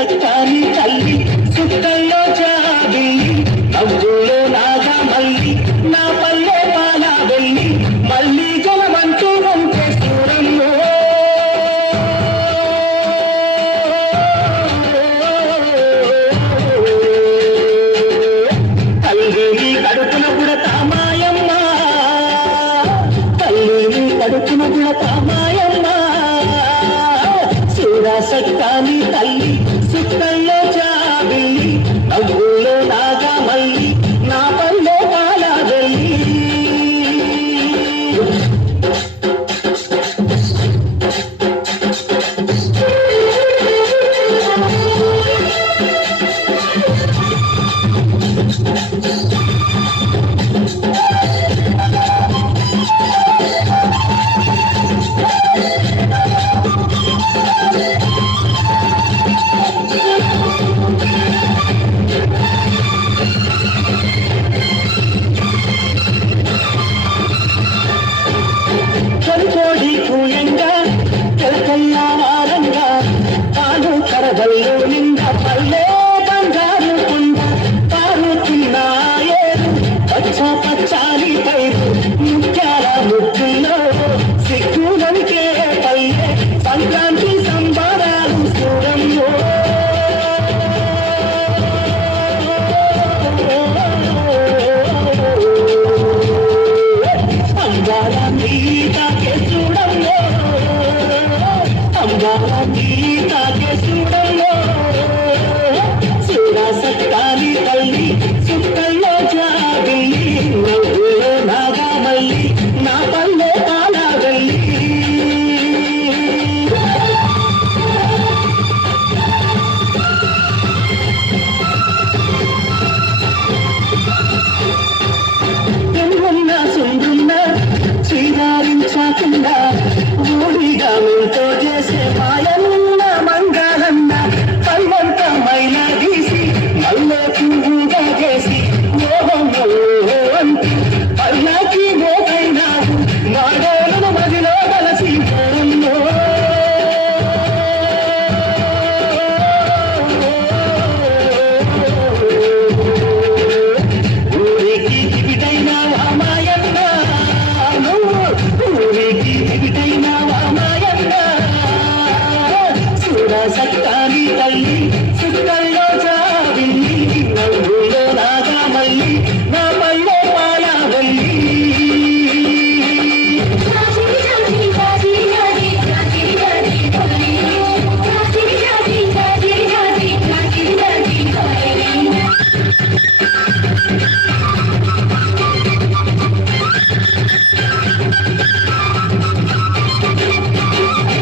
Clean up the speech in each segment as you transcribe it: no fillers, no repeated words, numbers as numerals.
సక్కాని తల్లి సుక్కల్లో జాబిల్లి నవ్వులో నాగా మల్లి నా పల్లె పాలా వెళ్ళి మళ్ళీ జలమంటూ వంటే సూరంలో తల్లిని కడుపున పుడతా మాయమ్మ తల్లిని కడుపున పుడతా మాయమ్మ సక్కాని తల్లి సుక్కల్లో జాబిల్లి నవ్వులో నాగా మల్లి నా పల్లె పాలా వెళ్ళి చలికోడి కూయంగా తెలకల్లా వారంగా తాను కరదల్లో నిండా పల్లె బంగారు కుండ పారుతున్నాయేరు పచ్చ పచ్చాలి పైరు ముత్యాల ముద్దుల్లో సిగ్గులనికే పల్లె సంక్రాంతి సంబరాలు చూడంలో అందాలని తాకే చూడంలో అందాలని తాకే చూడంలో చూడా సక్కాని తల్లి సుక్కల్లో జాబిల్లి నవ్వులో నాగా మల్లి నా పల్లె పాలా వెళ్ళి సుందున్న శ్రీగారించకుండా ఊడిగా మెంతో చేసే మాయన్న మంగాళన్న పల్లంత మైలా గీసి మల్లె పువ్వుగా చేసి మోహంలో అంటూ పల్లాకి మోగైనావు మాడోలను మదిలో కలసి పోరంలో ఊరికి దివిటైనావా మాయన్న ఊరికి దివిటైనావా మాయన్న చూడా సక్కాని తల్లి సుక్కల్లో జాబిల్లి నవ్వులో నాగా మల్లి నా పల్లె పాలా వెళ్ళి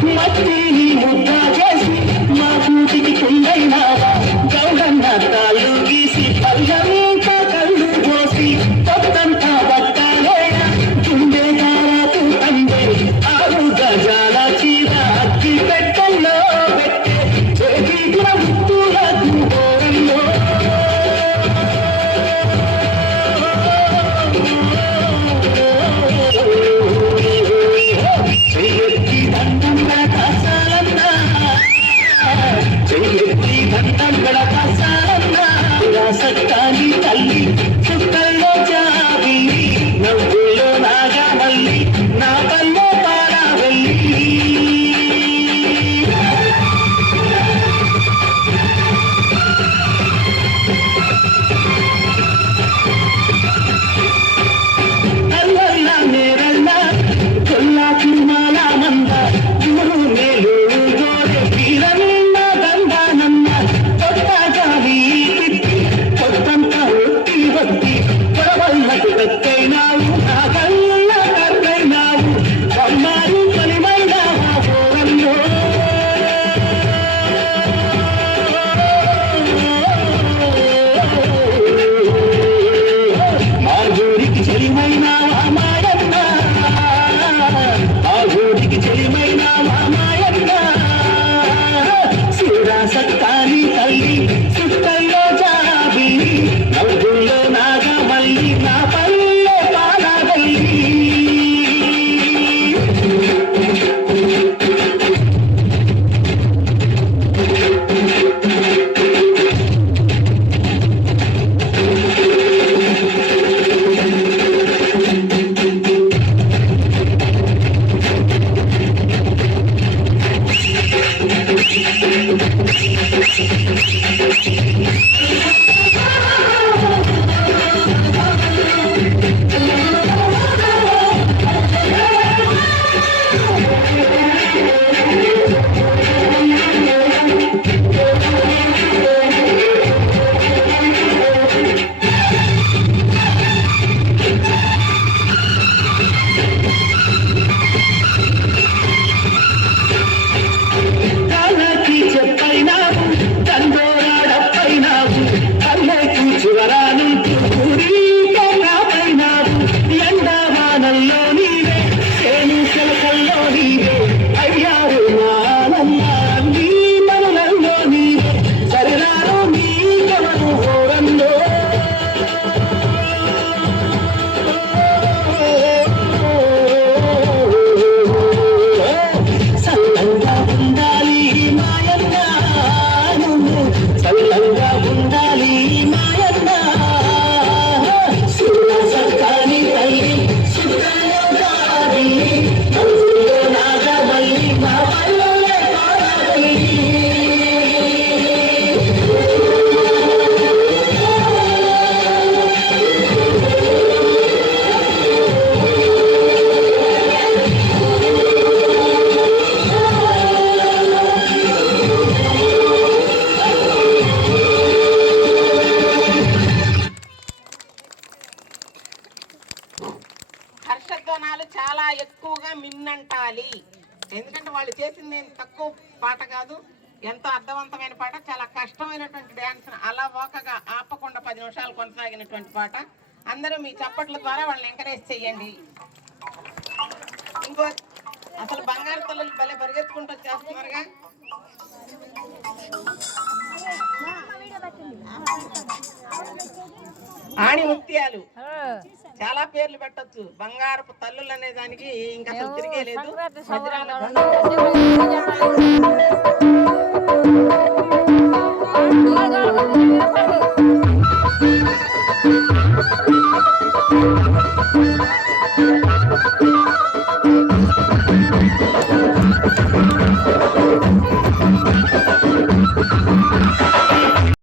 మట్టిని ముద్ద చేసి మా కూటికి కుందైనావా గౌడన్న తాళ్ళు గీసి పల్లెంతా కళ్ళు పోసి కొత్తంతా బట్టాలేనా గుండె గారాకు తండే 6 గజాల చీర అక్కి పెట్టల్లో పెట్టే చేతికి ముత్తుల దూరంలో చెయ్యెత్తి దండం గడకాసాలన్నా చెయ్యెత్తి దండం గడకాసాలన్నా సక్కాని తల్లి సుక్కల్లో జాబిల్లి నవ్వులో నాగా మల్లి నా పల్లె పాలా వెళ్ళి అల్లల్లా నేరల్లా కొల్లా కుర్మాల మంద ఊరు మేలు గోరె వీరన్న దండానన్న కొత్త గాలి తిప్పి కొత్తంత ఒత్తి వత్తి పొరవల్లకు వెక్కైనావు నా కళ్ళ కర్రైనావు అమ్మారు పలిమైనావా పోరంలో మా ఊరికి చెలిమైనావా మాయన్న ఆ ఊరికి చెలిమైనావా మాయన్న చూడా సక్కాని తల్లి సుక్కల్లో జాబిల్లి నవ్వులో నాగా మల్లి నా పల్లె పాలా వెళ్ళి Thank you. హర్షధ్వానాలు చాలా ఎక్కువగా మిన్నంటాలి. ఎందుకంటే వాళ్ళు చేసింది తక్కువ పాట కాదు, ఎంతో అర్థవంతమైన పాట, చాలా కష్టమైనటువంటి డ్యాన్స్ అలా ఓకగా ఆపకుండా 10 నిమిషాలు కొనసాగినటువంటి పాట. అందరూ మీ చప్పట్ల ద్వారా వాళ్ళని ఎంకరేజ్ చేయండి. ఇంకో అసలు బంగారు తల్లులు భలే పరిగెత్తుకుంటూ వచ్చేస్తున్నారుగా. ఆణి ముత్యాలు చాలా పేర్లు పెట్టచ్చు. బంగారపు తల్లులు అనే దానికి ఇంకా అసలు తిరిగే లేదు.